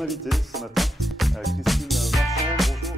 grande invitée ce matin, Christine Marchand. Bonjour.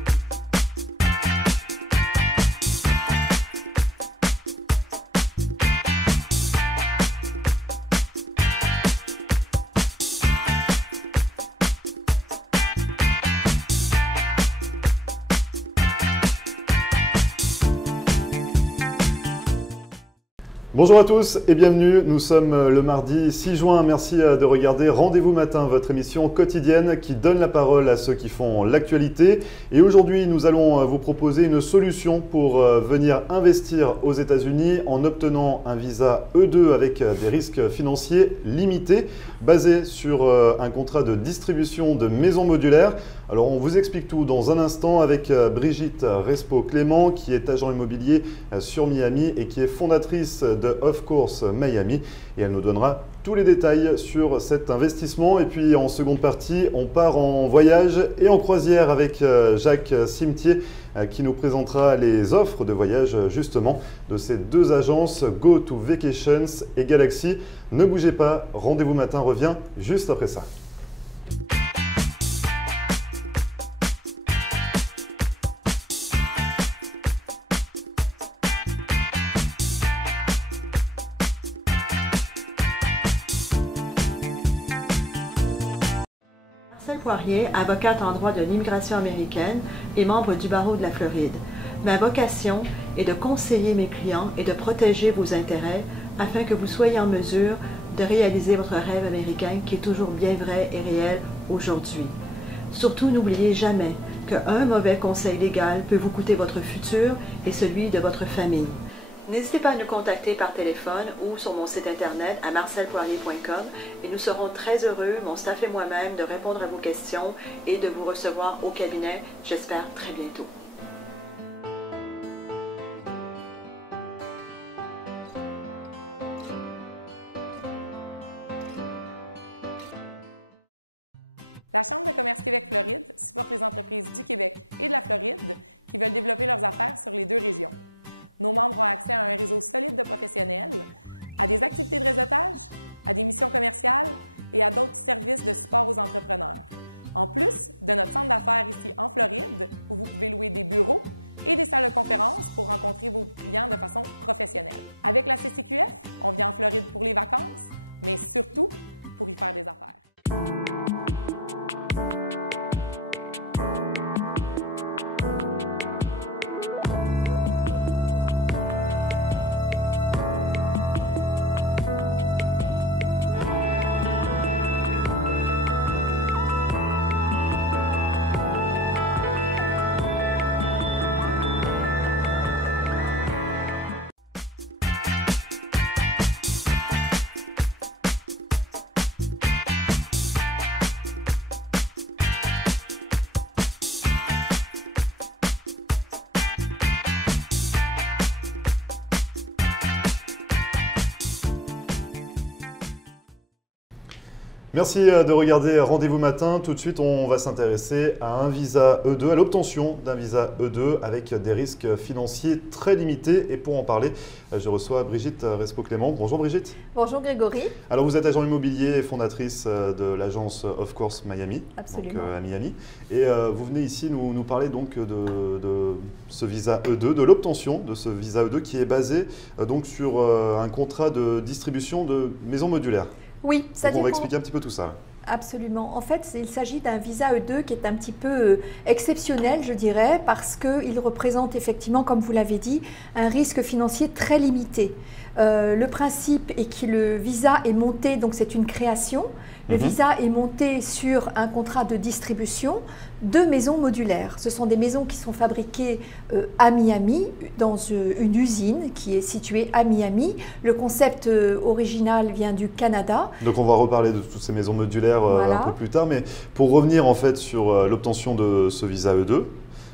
Bonjour à tous et bienvenue, nous sommes le mardi 6 juin, merci de regarder Rendez-vous Matin, votre émission quotidienne qui donne la parole à ceux qui font l'actualité. Et aujourd'hui, nous allons vous proposer une solution pour venir investir aux États-Unis en obtenant un visa E2 avec des risques financiers limités, basé sur un contrat de distribution de maisons modulaires. Alors on vous explique tout dans un instant avec Brigitte Respo-Clément qui est agent immobilier sur Miami et qui est fondatrice de Of Course Miami et elle nous donnera tous les détails sur cet investissement. Et puis en seconde partie, on part en voyage et en croisière avec Jacques Cimetier qui nous présentera les offres de voyage justement de ces deux agences Go to Vacations et Galaxy. Ne bougez pas, Rendez-vous Matin revient juste après ça. Marcelle Poirier, avocate en droit de l'immigration américaine et membre du barreau de la Floride. Ma vocation est de conseiller mes clients et de protéger vos intérêts afin que vous soyez en mesure de réaliser votre rêve américain qui est toujours bien vrai et réel aujourd'hui. Surtout, n'oubliez jamais qu'un mauvais conseil légal peut vous coûter votre futur et celui de votre famille. N'hésitez pas à nous contacter par téléphone ou sur mon site internet à marcelpoirier.com et nous serons très heureux, mon staff et moi-même, de répondre à vos questions et de vous recevoir au cabinet, j'espère très bientôt. La Chambre de commerce Québec-Floride supporte les entreprises du Québec et de la Floride qui veulent développer leurs affaires sur les deux régions. Nos membres ont accès à un réseau solide de professionnels, à des activités de réseautage, à des missions commerciales et à d'autres services de support aux entrepreneurs. En plus de notre centre d'affaires ici en Floride, où vous pouvez louer des bureaux et des salles de conférence pour rencontrer vos clients de façon professionnelle. Avec la CCQF, on vient en Floride pour les vacances, mais surtout pour y faire des affaires. Merci de regarder Rendez-vous Matin. Tout de suite, on va s'intéresser à un visa E2, à l'obtention d'un visa E2 avec des risques financiers très limités. Et pour en parler, je reçois Brigitte Respo-Clément. Bonjour Brigitte. Bonjour Grégory. Alors vous êtes agent immobilier et fondatrice de l'agence Of Course Miami, Absolument. donc à Miami. Et vous venez ici nous parler donc de ce visa E2, de l'obtention de ce visa E2 qui est basé donc sur un contrat de distribution de maisons modulaires. Oui, ça donc on va expliquer un petit peu tout ça. Absolument. En fait, il s'agit d'un visa E2 qui est un petit peu exceptionnel, je dirais, parce qu'il représente effectivement, comme vous l'avez dit, un risque financier très limité. Le principe est que le visa est monté, donc c'est une création, le visa est monté sur un contrat de distribution de maisons modulaires. Ce sont des maisons qui sont fabriquées à Miami, dans une usine qui est située à Miami. Le concept original vient du Canada. Donc on va reparler de toutes ces maisons modulaires Voilà. un peu plus tard, mais pour revenir en fait sur l'obtention de ce visa E2,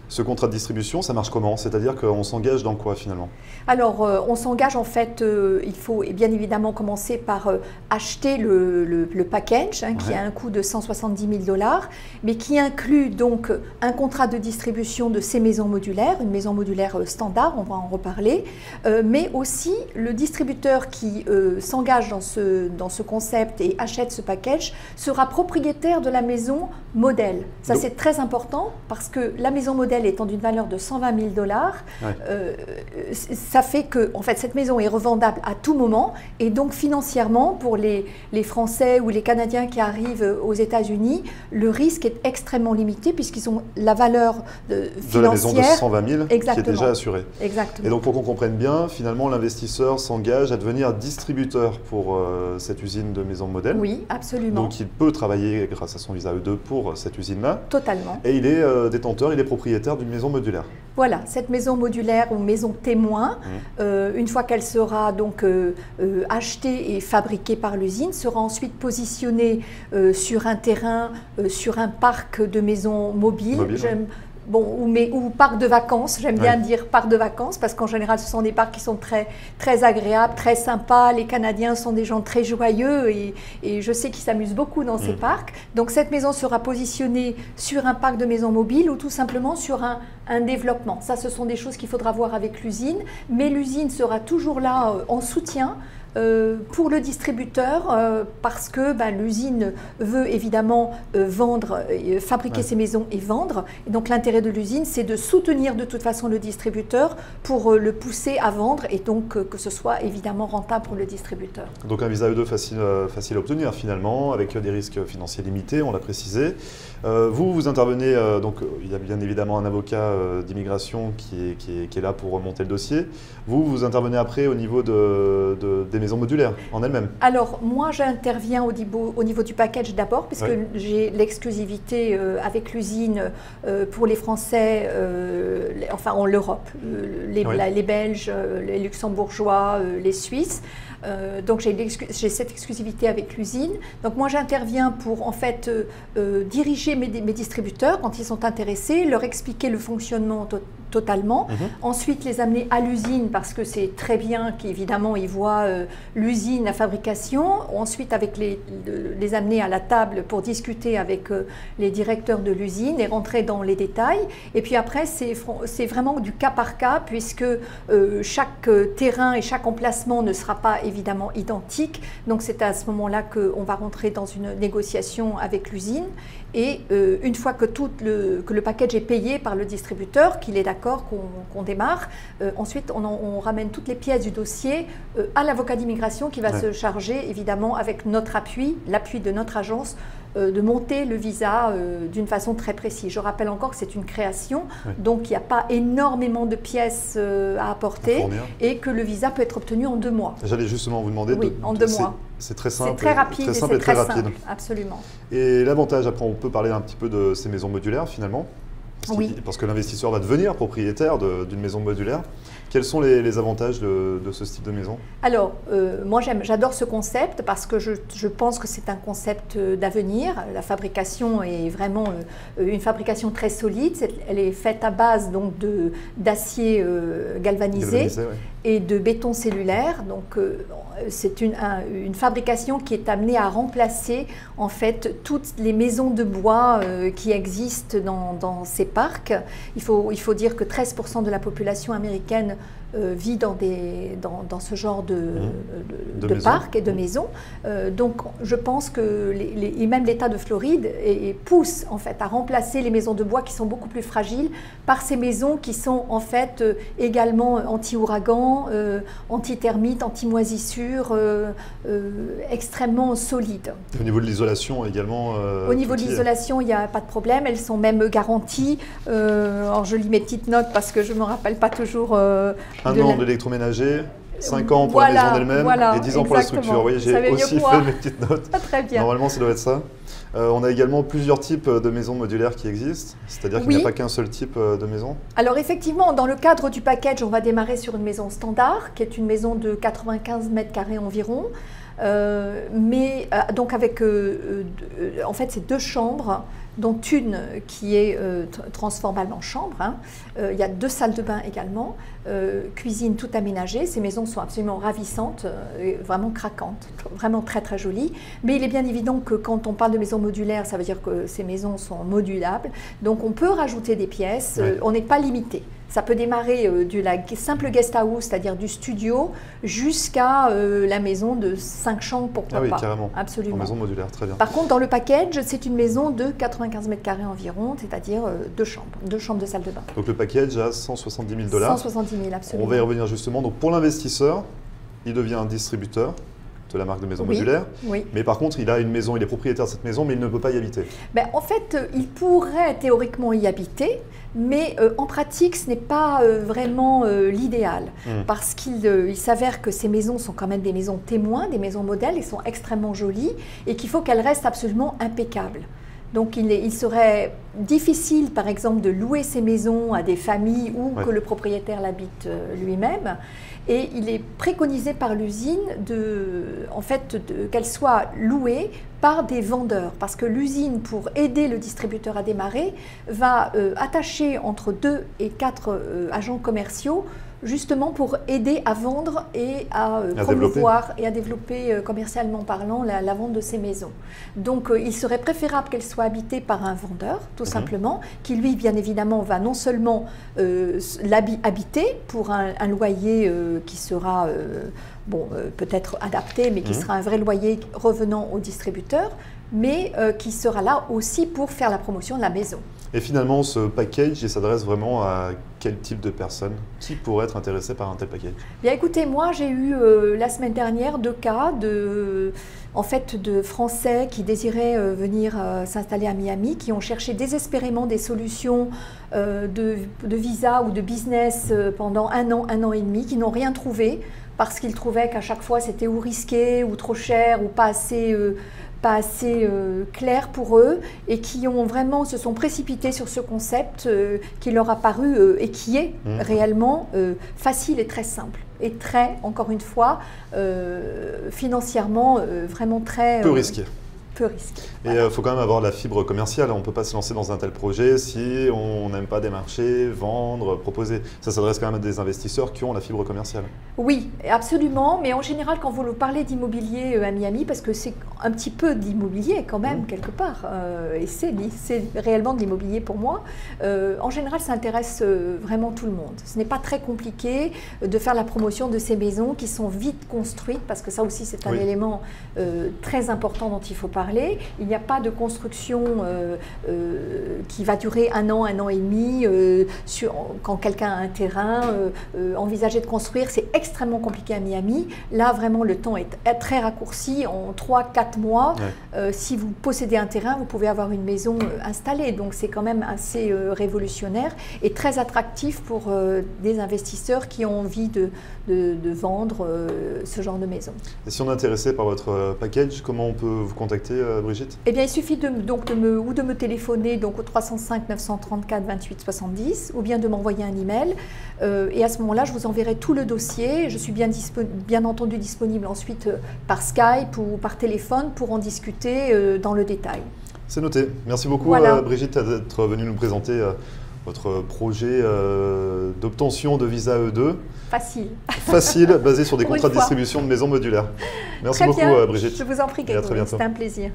Ce contrat de distribution, ça marche comment? C'est-à-dire qu'on s'engage dans quoi finalement? Alors, on s'engage en fait, il faut bien évidemment commencer par acheter le package, qui a un coût de 170 000 $, mais qui inclut donc un contrat de distribution de ces maisons modulaires, une maison modulaire standard, on va en reparler, mais aussi le distributeur qui s'engage dans ce concept et achète ce package sera propriétaire de la maison modèle. Ça, c'est très important parce que la maison modèle étant d'une valeur de 120 000 $, ça fait que en fait, cette maison est revendable à tout moment et donc financièrement, pour les Français ou les Canadiens qui arrivent aux États-Unis, le risque est extrêmement limité puisqu'ils ont la valeur financière de la maison de 120 000 Exactement. qui est déjà assurée. Exactement. Et donc pour qu'on comprenne bien, finalement l'investisseur s'engage à devenir distributeur pour cette usine de maison modèle. Oui, absolument. Donc il peut travailler grâce à son visa E2 pour cette usine-là. Totalement. Et il est détenteur, il est propriétaire d'une maison modulaire. Voilà, cette maison modulaire ou maison témoin, une fois qu'elle sera donc achetée et fabriquée par l'usine, sera ensuite positionnée sur un terrain, sur un parc de maisons mobiles. Ou parc de vacances, j'aime bien dire parc de vacances, parce qu'en général, ce sont des parcs qui sont très, très agréables, très sympas. Les Canadiens sont des gens très joyeux et je sais qu'ils s'amusent beaucoup dans ces parcs. Donc cette maison sera positionnée sur un parc de maisons mobiles ou tout simplement sur un développement. Ça, ce sont des choses qu'il faudra voir avec l'usine, mais l'usine sera toujours là en soutien pour le distributeur parce que l'usine veut évidemment fabriquer ses maisons et vendre. Et donc l'intérêt de l'usine, c'est de soutenir de toute façon le distributeur pour le pousser à vendre et donc que ce soit évidemment rentable pour le distributeur. Donc un visa E2 facile à obtenir finalement, avec des risques financiers limités, on l'a précisé. Vous intervenez, donc il y a bien évidemment un avocat d'immigration qui est là pour remonter le dossier. Vous intervenez après au niveau des maisons modulaires en elles-mêmes? Alors moi j'interviens au niveau du package d'abord, puisque j'ai l'exclusivité avec l'usine pour les Français, enfin en Europe, les Belges, les Luxembourgeois, les Suisses. Donc j'ai cette exclusivité avec l'usine. Donc moi j'interviens pour en fait diriger mes distributeurs quand ils sont intéressés, leur expliquer le fonctionnement totalement. Ensuite les amener à l'usine parce que c'est très bien qu'évidemment ils voient l'usine, la fabrication. Ensuite les amener à la table pour discuter avec les directeurs de l'usine et rentrer dans les détails. Et puis après c'est vraiment du cas par cas puisque chaque terrain et chaque emplacement ne sera pas évidemment identique. Donc c'est à ce moment-là qu'on va rentrer dans une négociation avec l'usine. Et une fois que le package est payé par le distributeur, qu'il est d'accord qu'on démarre, ensuite on ramène toutes les pièces du dossier à l'avocat d'immigration qui va se charger évidemment avec notre appui, l'appui de notre agence, de monter le visa d'une façon très précise. Je rappelle encore que c'est une création, donc il n'y a pas énormément de pièces à apporter et que le visa peut être obtenu en 2 mois. J'allais justement vous demander. Oui, en 2 mois. C'est très simple. C'est très rapide et très rapide. Absolument. Et l'avantage, après on peut parler un petit peu de ces maisons modulaires finalement, parce que l'investisseur va devenir propriétaire d'une maison modulaire. Quels sont les avantages de ce type de maison? Alors, moi j'adore ce concept parce que je pense que c'est un concept d'avenir. La fabrication est vraiment une fabrication très solide. Elle est faite à base d'acier galvanisé et de béton cellulaire. Donc c'est une fabrication qui est amenée à remplacer en fait toutes les maisons de bois qui existent dans ces parcs. Il faut dire que 13% de la population américaine vit dans ce genre de parcs et de maisons. Donc je pense que et même l'État de Floride pousse en fait à remplacer les maisons de bois qui sont beaucoup plus fragiles par ces maisons qui sont en fait également anti-ouragan, anti-termites, anti-moisissure, extrêmement solides. Au niveau de l'isolation également Au niveau de l'isolation, il n'y a pas de problème, elles sont même garanties. Alors je lis mes petites notes parce que je ne me rappelle pas toujours. 1 an de l'électroménager, 5 ans pour la maison d'elle-même et 10 ans pour la structure. Vous voyez, j'ai aussi fait mes petites notes. Très bien. Normalement, ça doit être ça. On a également plusieurs types de maisons modulaires qui existent, c'est-à-dire qu'il n'y a pas qu'un seul type de maison. Alors effectivement, dans le cadre du package, on va démarrer sur une maison standard, qui est une maison de 95 mètres carrés environ. Donc avec, en fait, c'est 2 chambres, dont une qui est transformable en chambre. Hein. Il y a 2 salles de bain également, cuisine tout aménagée. Ces maisons sont absolument ravissantes, vraiment craquantes, vraiment très très jolies. Mais il est bien évident que quand on parle de maisons modulaires, ça veut dire que ces maisons sont modulables. Donc on peut rajouter des pièces, on n'est pas limité. Ça peut démarrer de la simple guest house, c'est-à-dire du studio, jusqu'à la maison de 5 chambres, pourquoi pas. Carrément. Absolument. En maison modulaire, très bien. Par contre, dans le package, c'est une maison de 95 mètres carrés environ, c'est-à-dire 2 chambres, 2 chambres de salle de bain. Donc le package à 170 000 $. 170 000, absolument. On va y revenir justement. Donc pour l'investisseur, il devient un distributeur de la marque de maison modulaire. Oui. Mais par contre, il a une maison, il est propriétaire de cette maison, mais il ne peut pas y habiter. En fait, il pourrait théoriquement y habiter, mais en pratique, ce n'est pas vraiment l'idéal. Parce qu'il s'avère que ces maisons sont quand même des maisons témoins, des maisons modèles, elles sont extrêmement jolies et qu'il faut qu'elles restent absolument impeccables. Donc il serait difficile, par exemple, de louer ces maisons à des familles ou que le propriétaire l'habite lui-même. Et il est préconisé par l'usine qu'elle soit louée par des vendeurs. Parce que l'usine, pour aider le distributeur à démarrer, va attacher entre 2 et 4 agents commerciaux justement pour aider à vendre et à promouvoir et à développer commercialement parlant la vente de ces maisons. Donc il serait préférable qu'elle soit habitée par un vendeur, tout simplement, qui lui, bien évidemment, va non seulement l'habiter pour un loyer qui sera peut-être adapté, mais qui sera un vrai loyer revenant au distributeur, mais qui sera là aussi pour faire la promotion de la maison. Et finalement, ce package, il s'adresse vraiment à quel type de personnes qui pourraient être intéressées par un tel package? Bien écoutez, moi j'ai eu la semaine dernière 2 cas de Français qui désiraient venir s'installer à Miami, qui ont cherché désespérément des solutions de visa ou de business pendant 1 an et demi, qui n'ont rien trouvé parce qu'ils trouvaient qu'à chaque fois c'était ou risqué ou trop cher ou pas assez clair pour eux et qui se sont précipités sur ce concept qui leur a paru et qui est réellement facile et très simple et très, encore une fois, financièrement vraiment très… peu risqué. Et il faut quand même avoir la fibre commerciale. On ne peut pas se lancer dans un tel projet si on n'aime pas démarcher, vendre, proposer. Ça s'adresse quand même à des investisseurs qui ont la fibre commerciale. Oui, absolument. Mais en général, quand vous parlez d'immobilier à Miami, parce que c'est un petit peu d'immobilier quand même, quelque part, et c'est réellement de l'immobilier pour moi, en général, ça intéresse vraiment tout le monde. Ce n'est pas très compliqué de faire la promotion de ces maisons qui sont vite construites, parce que ça aussi, c'est un élément très important dont il faut parler. Il n'y a pas de construction qui va durer 1 an et demi. Quand quelqu'un a un terrain, envisager de construire, c'est extrêmement compliqué à Miami. Là, vraiment, le temps est très raccourci. En 3-4 mois, si vous possédez un terrain, vous pouvez avoir une maison installée. Donc, c'est quand même assez révolutionnaire et très attractif pour des investisseurs qui ont envie de vendre ce genre de maison. Et si on est intéressé par votre package, comment on peut vous contacter, Brigitte? Eh bien, il suffit de me téléphoner donc au 305 934 28 70 ou bien de m'envoyer un email. Et à ce moment-là, je vous enverrai tout le dossier. Je suis bien entendu disponible ensuite par Skype ou par téléphone pour en discuter dans le détail. C'est noté. Merci beaucoup, Brigitte, d'être venue nous présenter votre projet d'obtention de visa E2. Facile, basé sur des contrats de distribution de maisons modulaires. Merci beaucoup, Brigitte. Je vous en prie, Grégory, c'était un plaisir.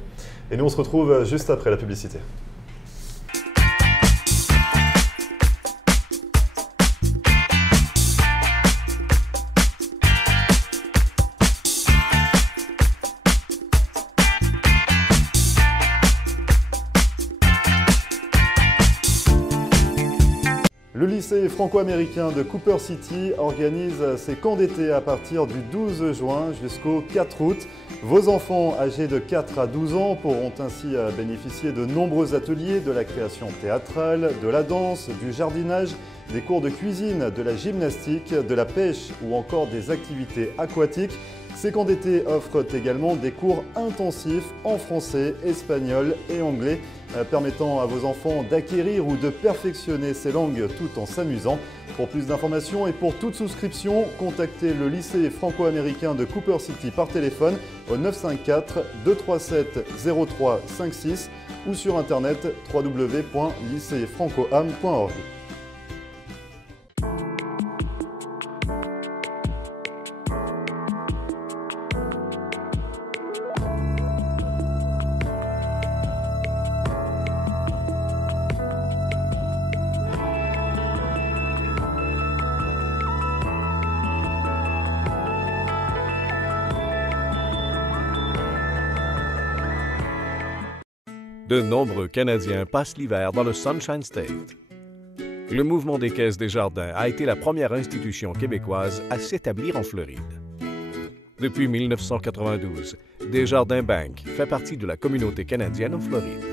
Et nous, on se retrouve juste après la publicité. Le lycée franco-américain de Cooper City organise ses camps d'été à partir du 12 juin jusqu'au 4 août. Vos enfants âgés de 4 à 12 ans pourront ainsi bénéficier de nombreux ateliers, de la création théâtrale, de la danse, du jardinage, des cours de cuisine, de la gymnastique, de la pêche ou encore des activités aquatiques. Ces camps d'été offrent également des cours intensifs en français, espagnol et anglais, permettant à vos enfants d'acquérir ou de perfectionner ces langues tout en s'amusant. Pour plus d'informations et pour toute souscription, contactez le lycée franco-américain de Cooper City par téléphone au 954 237 0356 ou sur internet www.lycéefrancoam.org. De nombreux Canadiens passent l'hiver dans le Sunshine State. Le mouvement des Caisses Desjardins a été la première institution québécoise à s'établir en Floride. Depuis 1992, Desjardins Bank fait partie de la communauté canadienne en Floride.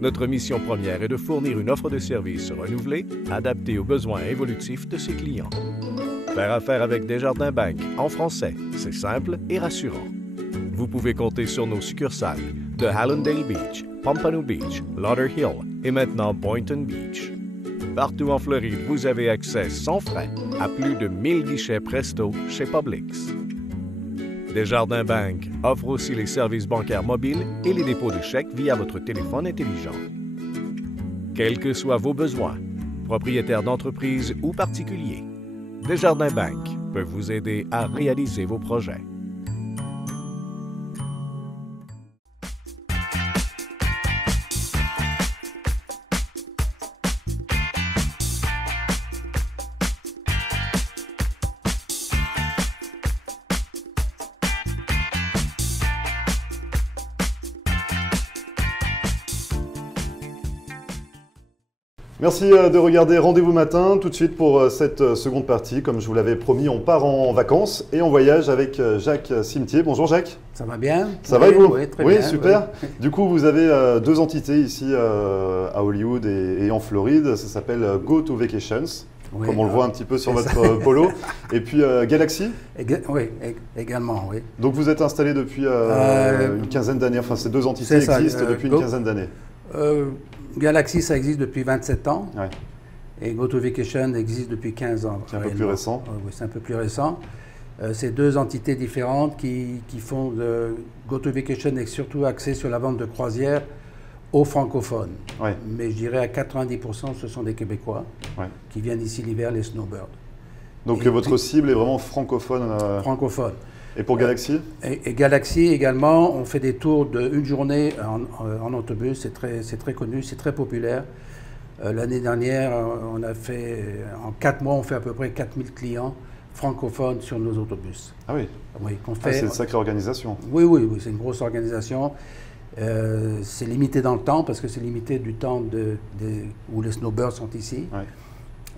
Notre mission première est de fournir une offre de services renouvelée, adaptée aux besoins évolutifs de ses clients. Faire affaire avec Desjardins Bank en français, c'est simple et rassurant. Vous pouvez compter sur nos succursales de Hallandale Beach, Pompano Beach, Lauderhill et maintenant Boynton Beach. Partout en Floride, vous avez accès sans frais à plus de 1000 guichets Presto chez Publix. Desjardins Bank offre aussi les services bancaires mobiles et les dépôts de chèques via votre téléphone intelligent. Quels que soient vos besoins, propriétaires d'entreprise ou particuliers, Desjardins Bank peut vous aider à réaliser vos projets. Merci de regarder Rendez-vous matin. Tout de suite pour cette seconde partie. Comme je vous l'avais promis, on part en vacances et on voyage avec Jacques Cimetier. Bonjour Jacques. Ça va bien? Ça va et vous? Oui, très bien. Super. Oui. Du coup, vous avez deux entités ici à Hollywood et en Floride. Ça s'appelle Go to Vacations, Oui, comme on le voit un petit peu sur votre polo. Et puis Galaxy. Oui, également, oui. Donc vous êtes installé depuis une quinzaine d'années. Enfin, ces deux entités existent depuis une quinzaine d'années. Galaxy, ça existe depuis 27 ans. Ouais. Et Go to Vacation existe depuis 15 ans. C'est un peu plus récent. Oui, c'est un peu plus récent. C'est deux entités différentes qui font de Go to Vacation est surtout axé sur la vente de croisières aux francophones. Ouais. Mais je dirais à 90%, ce sont des Québécois qui viennent ici l'hiver, les snowbirds. Donc votre cible est vraiment francophone. Francophone. Et pour Galaxy? Et Galaxy également, on fait des tours d'une journée en autobus, c'est très connu, c'est très populaire. L'année dernière, on a fait, en 4 mois, on fait à peu près 4000 clients francophones sur nos autobus. Ah oui, oui c'est une sacrée organisation. Oui, c'est une grosse organisation. C'est limité dans le temps, parce que c'est limité du temps où les snowbirds sont ici. Ouais.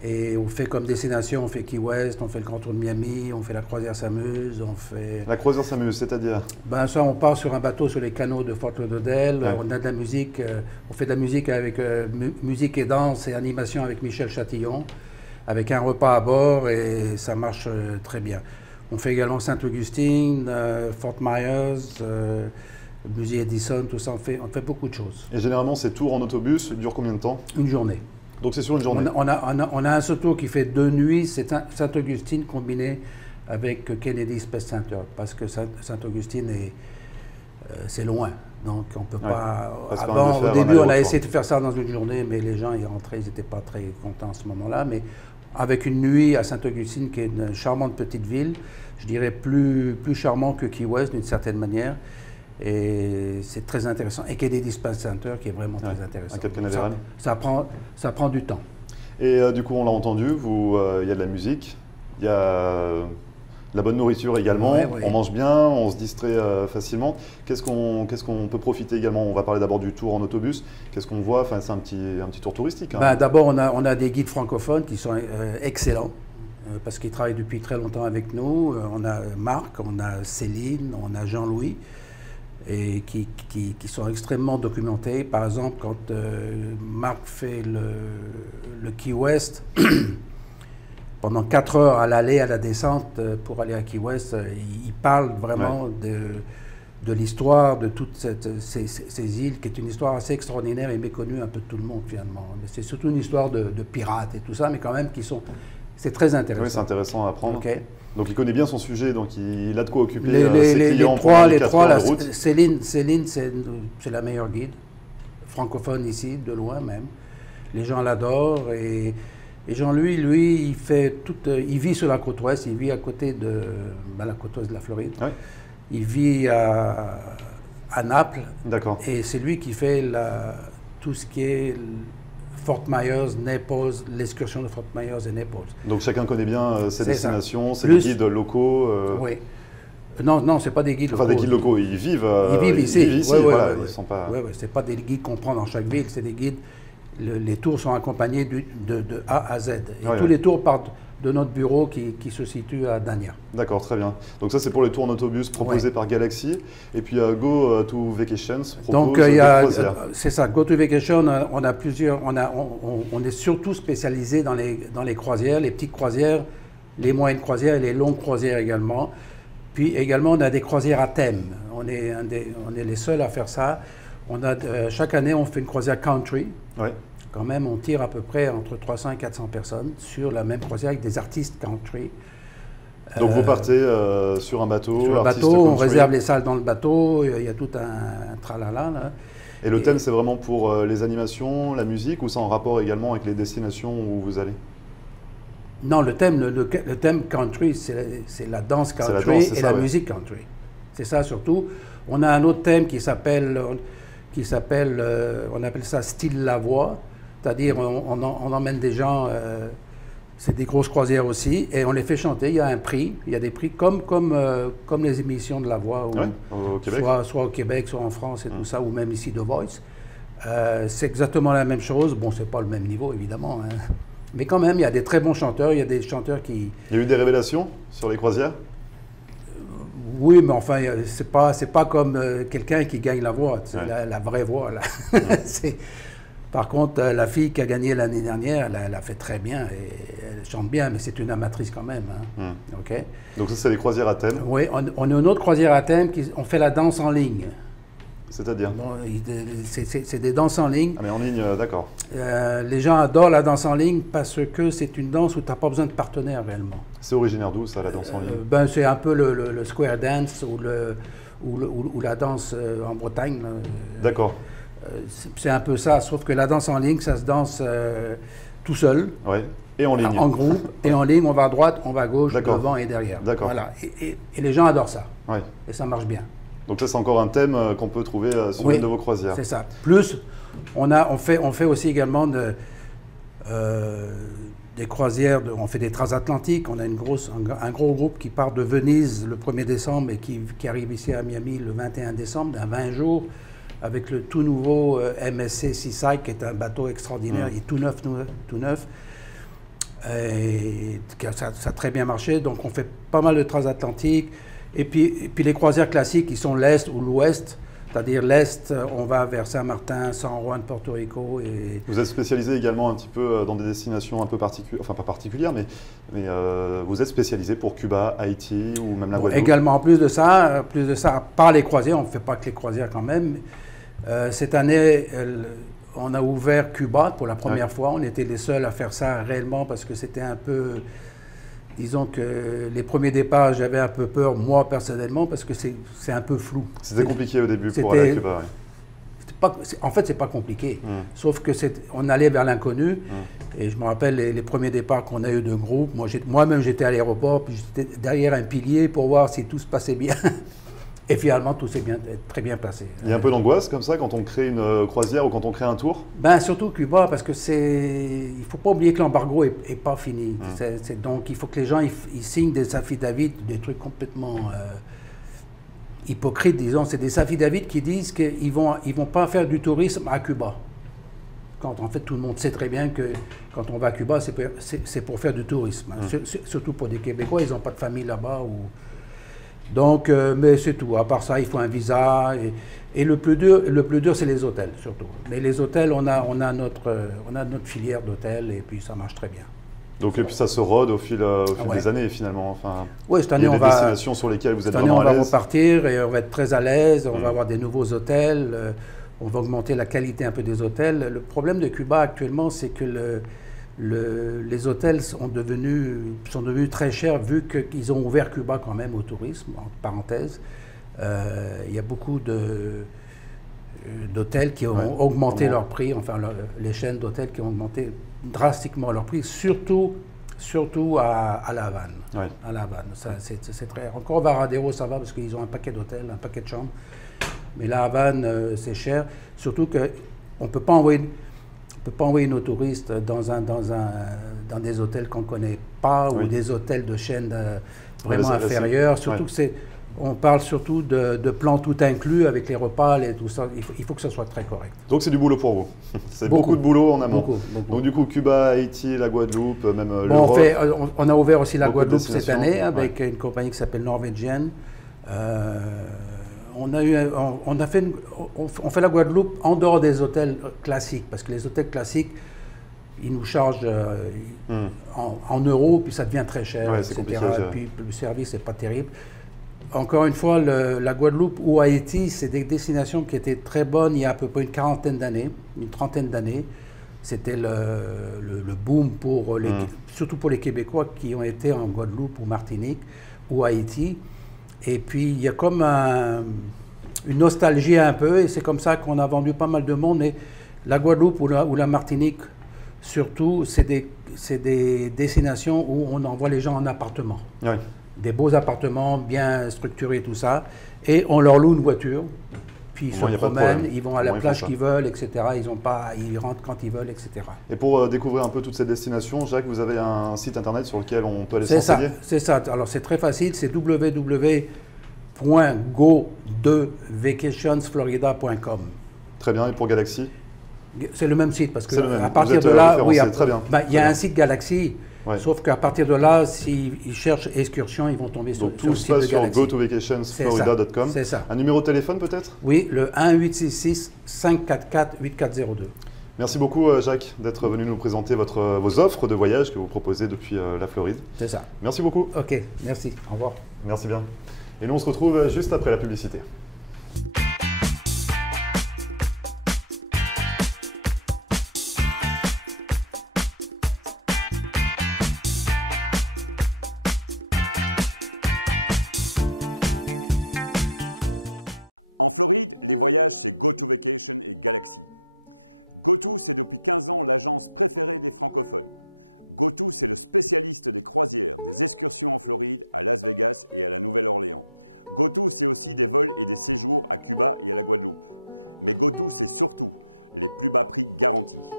Et on fait comme destination, on fait Key West, on fait le Grand Tour de Miami, on fait la croisière s'amuse, on fait... La croisière s'amuse, c'est-à-dire? Ben ça, on part sur un bateau sur les canaux de Fort Lauderdale, on a de la musique, on fait de la musique avec musique et danse et animation avec Michel Chatillon, avec un repas à bord et ça marche très bien. On fait également Saint-Augustine, Fort Myers, Musée Edison, tout ça, on fait beaucoup de choses. Et généralement, ces tours en autobus durent combien de temps? Une journée. Donc c'est sur une journée. On a un seul tour qui fait 2 nuits, c'est Saint-Augustine combiné avec Kennedy Space Center, parce que Saint-Augustine c'est loin, donc on ne peut pas... Avant, au début, on a essayé de faire ça dans une journée, mais les gens y rentraient, ils n'étaient pas très contents à ce moment-là, mais avec une nuit à Saint-Augustine, qui est une charmante petite ville, je dirais plus charmant que Key West d'une certaine manière, et c'est très intéressant. Et Kennedy Space Center qui est vraiment très intéressant. À Cap Canaveral. Ça prend du temps. Et du coup, on l'a entendu, il y a de la musique, il y a de la bonne nourriture également, on mange bien, on se distrait facilement. Qu'est-ce qu'on peut profiter également? On va parler d'abord du tour en autobus. Qu'est-ce qu'on voit? Enfin, c'est un petit tour touristique. Hein. D'abord, on a des guides francophones qui sont excellents. Parce qu'ils travaillent depuis très longtemps avec nous. On a Marc, on a Céline, on a Jean-Louis, et qui sont extrêmement documentés. Par exemple, quand Marc fait le Key West, pendant 4 heures à l'aller, à la descente, pour aller à Key West, il parle vraiment de l'histoire de toutes ces îles, qui est une histoire assez extraordinaire et méconnue un peu de tout le monde finalement. Mais c'est surtout une histoire de pirates et tout ça, mais quand même c'est très intéressant. Oui, c'est intéressant à apprendre. Okay. Donc il connaît bien son sujet, donc il a de quoi occuper ses clients pendant les 4 heures de de route. Céline, c'est la meilleure guide. francophone ici, de loin même. Les gens l'adorent et Jean-Louis, lui, il vit sur la côte ouest, il vit à côté de la côte ouest de la Floride. Ouais. Il vit à Naples. D'accord. Et c'est lui qui fait tout ce qui est Fort Myers, Naples, l'excursion de Fort Myers et Naples. Donc chacun connaît bien ces destinations, c'est des guides locaux. Oui. Non, c'est pas des guides locaux. Enfin, des guides locaux, ils vivent ici. Voilà, ils sont pas... c'est pas des guides qu'on prend dans chaque ville, c'est des guides. Les tours sont accompagnés de A à Z. Et tous les tours partent de notre bureau qui se situe à Dania. D'accord, très bien. Donc ça, c'est pour les tours en autobus proposés par Galaxy. Et puis Go to Vacations propose des croisières. C'est ça, Go to Vacation, on a plusieurs... On est surtout spécialisé dans les croisières, les petites croisières, les moyennes croisières et les longues croisières également. Puis également, on a des croisières à thème. On est les seuls à faire ça. Chaque année, on fait une croisière country. Ouais. Quand même, on tire à peu près entre 300 et 400 personnes sur la même croisière avec des artistes country. Donc vous partez sur un bateau, sur un bateau, on réserve les salles dans le bateau, il y a tout un tralala. Là. Et le thème, c'est vraiment pour les animations, la musique, ou c'est en rapport également avec les destinations où vous allez? Non, le thème country, c'est la danse country et la musique country. C'est ça surtout. On a un autre thème qui s'appelle, on appelle ça style la voix, c'est-à-dire on emmène des gens, c'est des grosses croisières aussi, et on les fait chanter. Il y a un prix, il y a des prix comme les émissions de la voix, au Québec. Soit au Québec, soit en France et tout ça, ou même ici The Voice. C'est exactement la même chose. Bon, c'est pas le même niveau évidemment, hein. Mais quand même, il y a des très bons chanteurs, il y a des chanteurs qui... Il y a eu des révélations sur les croisières? Oui, mais enfin, c'est pas comme quelqu'un qui gagne la voix, c'est la vraie voix. Là. Par contre, la fille qui a gagné l'année dernière, elle a fait très bien, et elle chante bien, mais c'est une amatrice quand même. Hein. Okay. Donc ça, c'est les croisières à thème? Oui, on a une autre croisière à thème, on fait la danse en ligne. C'est-à-dire? Bon, c'est des danses en ligne. Ah, mais en ligne, d'accord. Les gens adorent la danse en ligne parce que c'est une danse où tu n'as pas besoin de partenaire réellement. C'est originaire d'où, ça, la danse en ligne? C'est un peu le square dance ou la danse en Bretagne. D'accord. C'est un peu ça, sauf que la danse en ligne, ça se danse tout seul. Oui. Et en ligne. En groupe. Et en ligne, on va à droite, on va à gauche, devant et derrière. D'accord. Voilà. Et les gens adorent ça. Oui. Et ça marche bien. Donc ça, c'est encore un thème qu'on peut trouver sur une de vos croisières. C'est ça. Plus, on fait aussi également des croisières, on fait des transatlantiques. On a un gros groupe qui part de Venise le 1er décembre et qui arrive ici à Miami le 21 décembre, dans 20 jours, avec le tout nouveau MSC Seaside, qui est un bateau extraordinaire, il est tout neuf. Et ça a très bien marché. Donc on fait pas mal de transatlantiques. Et puis les croisières classiques qui sont l'Est ou l'Ouest, c'est-à-dire l'Est, on va vers Saint-Martin, San Juan, Porto Rico. Et... Vous êtes spécialisé également un petit peu dans des destinations un peu particulières, enfin pas particulières, mais vous êtes spécialisé pour Cuba, Haïti ou même la Guadeloupe? Également, en plus de ça, par les croisières, on ne fait pas que les croisières quand même. Cette année, on a ouvert Cuba pour la première fois. On était les seuls à faire ça réellement parce que c'était un peu... Disons que les premiers départs, j'avais un peu peur, moi personnellement, parce que c'est un peu flou. C'était compliqué au début pour aller à Cuba, oui. En fait, c'est pas compliqué. Sauf que on allait vers l'inconnu. Et je me rappelle les premiers départs qu'on a eu de groupe. Moi-même, j'étais à l'aéroport, puis j'étais derrière un pilier pour voir si tout se passait bien. Et finalement, tout s'est très bien passé. Il y a un peu d'angoisse comme ça quand on crée une croisière ou quand on crée un tour? Surtout Cuba, parce que il ne faut pas oublier que l'embargo n'est pas fini. Donc, il faut que les gens ils signent des affidavits, des trucs complètement hypocrites, disons. C'est des affidavits qui disent qu'ils vont pas faire du tourisme à Cuba. Quand en fait, tout le monde sait très bien que quand on va à Cuba, c'est pour faire du tourisme. Surtout pour des Québécois, ils n'ont pas de famille là-bas. Donc, mais c'est tout. À part ça, il faut un visa. Et le plus dur, c'est les hôtels, surtout. Mais les hôtels, on a notre filière d'hôtels et puis ça marche très bien. Donc, et puis ça se rôde au fil des années, finalement. Enfin, oui, cette année, il y a des destinations sur lesquelles vous êtes vraiment à l'aise. Cette année, on va repartir et on va être très à l'aise. On va avoir des nouveaux hôtels. On va augmenter la qualité un peu des hôtels. Le problème de Cuba actuellement, c'est que les hôtels sont devenus très chers vu qu'ils ont ouvert Cuba quand même au tourisme, entre parenthèses. Il y a beaucoup d'hôtels qui ont augmenté leur prix, enfin les chaînes d'hôtels qui ont augmenté drastiquement leur prix, surtout à La Havane. Ouais. À La Havane. C'est très... Encore Varadero, ça va parce qu'ils ont un paquet d'hôtels, un paquet de chambres. Mais La Havane, c'est cher. Surtout qu'on ne peut pas envoyer nos touristes dans des hôtels qu'on ne connaît pas ou des hôtels de chaîne vraiment inférieurs. Surtout que on parle surtout de plans tout inclus avec les repas et tout ça. Il faut que ce soit très correct. Donc c'est du boulot pour vous. C'est beaucoup de boulot en amont. Beaucoup. Donc du coup, Cuba, Haïti, la Guadeloupe, même l'Europe. On a ouvert aussi la Guadeloupe cette année avec une compagnie qui s'appelle Norwegian. On fait la Guadeloupe en dehors des hôtels classiques, parce que les hôtels classiques, ils nous chargent en euros, puis ça devient très cher, etc. Puis le service n'est pas terrible. Encore une fois, la Guadeloupe ou Haïti, c'est des destinations qui étaient très bonnes il y a à peu près une trentaine d'années. C'était le boom surtout pour les Québécois qui ont été en Guadeloupe ou Martinique ou Haïti. Et puis, il y a comme une nostalgie un peu, et c'est comme ça qu'on a vendu pas mal de monde. Et la Guadeloupe ou la Martinique, surtout, c'est des destinations où on envoie les gens en appartement. Oui. Des beaux appartements, bien structurés, tout ça. Et on leur loue une voiture, puis ils se promènent, ils vont à la plage qu'ils veulent, etc. Ils rentrent quand ils veulent, etc. Et pour découvrir un peu toutes ces destinations, Jacques, vous avez un site internet sur lequel on peut aller s'enseigner ? C'est ça. Alors c'est très facile, c'est www.go2vacationsflorida.com. Très bien, et pour Galaxy ? C'est le même site, parce que à partir de là, très bien. Il y a un site Galaxy. Ouais. Sauf qu'à partir de là, s'ils cherchent excursion, ils vont tomber sur le site de Galaxy. Donc tout se passe sur gotovacationsflorida.com. C'est ça. Un numéro de téléphone peut-être ? Oui, le 1-866-544-8402. Merci beaucoup Jacques d'être venu nous présenter vos offres de voyage que vous proposez depuis la Floride. C'est ça. Merci beaucoup. Ok, merci. Au revoir. Merci bien. Et nous on se retrouve juste après la publicité. En Floride, les voyages, c'est GoToVacation et Galaxy. GoTo, c'est depuis 15 ans l'agence préférée des francophones. GoTo, c'est le spécialiste des croisières, des excursions en Floride, à Las Vegas et à la Nouvelle-Orléans. GoTo, c'est aussi des vols et des séjours à Cuba et à la Guadeloupe. Mais GoTo, c'est surtout les plus bas prix garantis.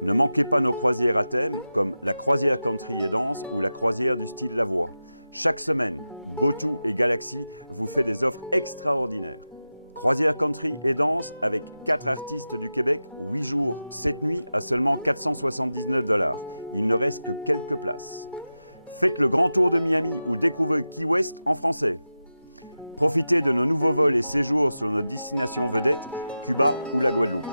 Ne manquez pas nos croisières à thème, comme la croisière country et danse ou la croisière du style Lavoie. Chaque semaine, GoTo et Galaxy vous fait des offres extraordinaires. Croisière country et danse avec 4 artistes du Québec, 8 jours, 7 nuits à seulement 479 $. Il ne reste que quelques places. Faites le grand tour de Miami ou découvrez Key West en français. Profitez de nos nouveaux vols et séjours sur notre destination vedette, Cuba ou la Guadeloupe.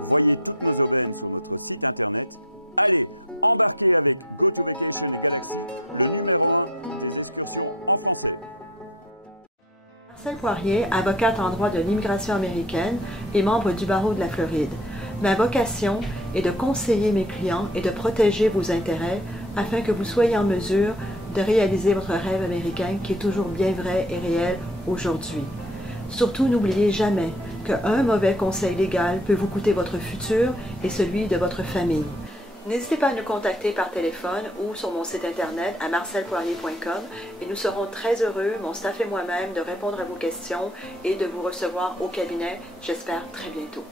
Voyez toutes nos aubaines sur notre site internet. Allez, embarquez avec GoToVacation et Galaxy, le numéro 1 des excursions en français. Marcel Poirier, avocate en droit de l'immigration américaine et membre du barreau de la Floride. Ma vocation est de conseiller mes clients et de protéger vos intérêts afin que vous soyez en mesure de réaliser votre rêve américain qui est toujours bien vrai et réel aujourd'hui. Surtout, n'oubliez jamais qu'un mauvais conseil légal peut vous coûter votre futur et celui de votre famille. N'hésitez pas à nous contacter par téléphone ou sur mon site internet à marcelpoirier.com et nous serons très heureux, mon staff et moi-même, de répondre à vos questions et de vous recevoir au cabinet, j'espère très bientôt.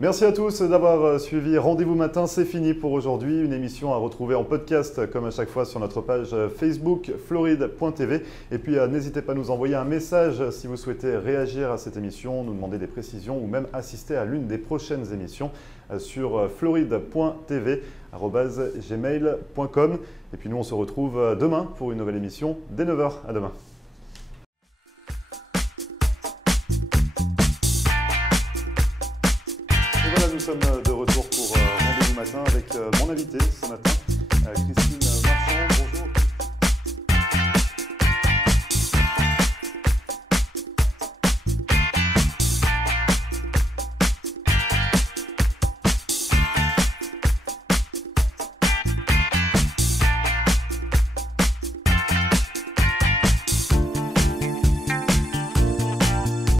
Merci à tous d'avoir suivi Rendez-vous Matin, c'est fini pour aujourd'hui. Une émission à retrouver en podcast comme à chaque fois sur notre page Facebook floride.tv. Et puis n'hésitez pas à nous envoyer un message si vous souhaitez réagir à cette émission, nous demander des précisions ou même assister à l'une des prochaines émissions sur floride.tv@gmail.com. Et puis nous on se retrouve demain pour une nouvelle émission dès 9h. À demain.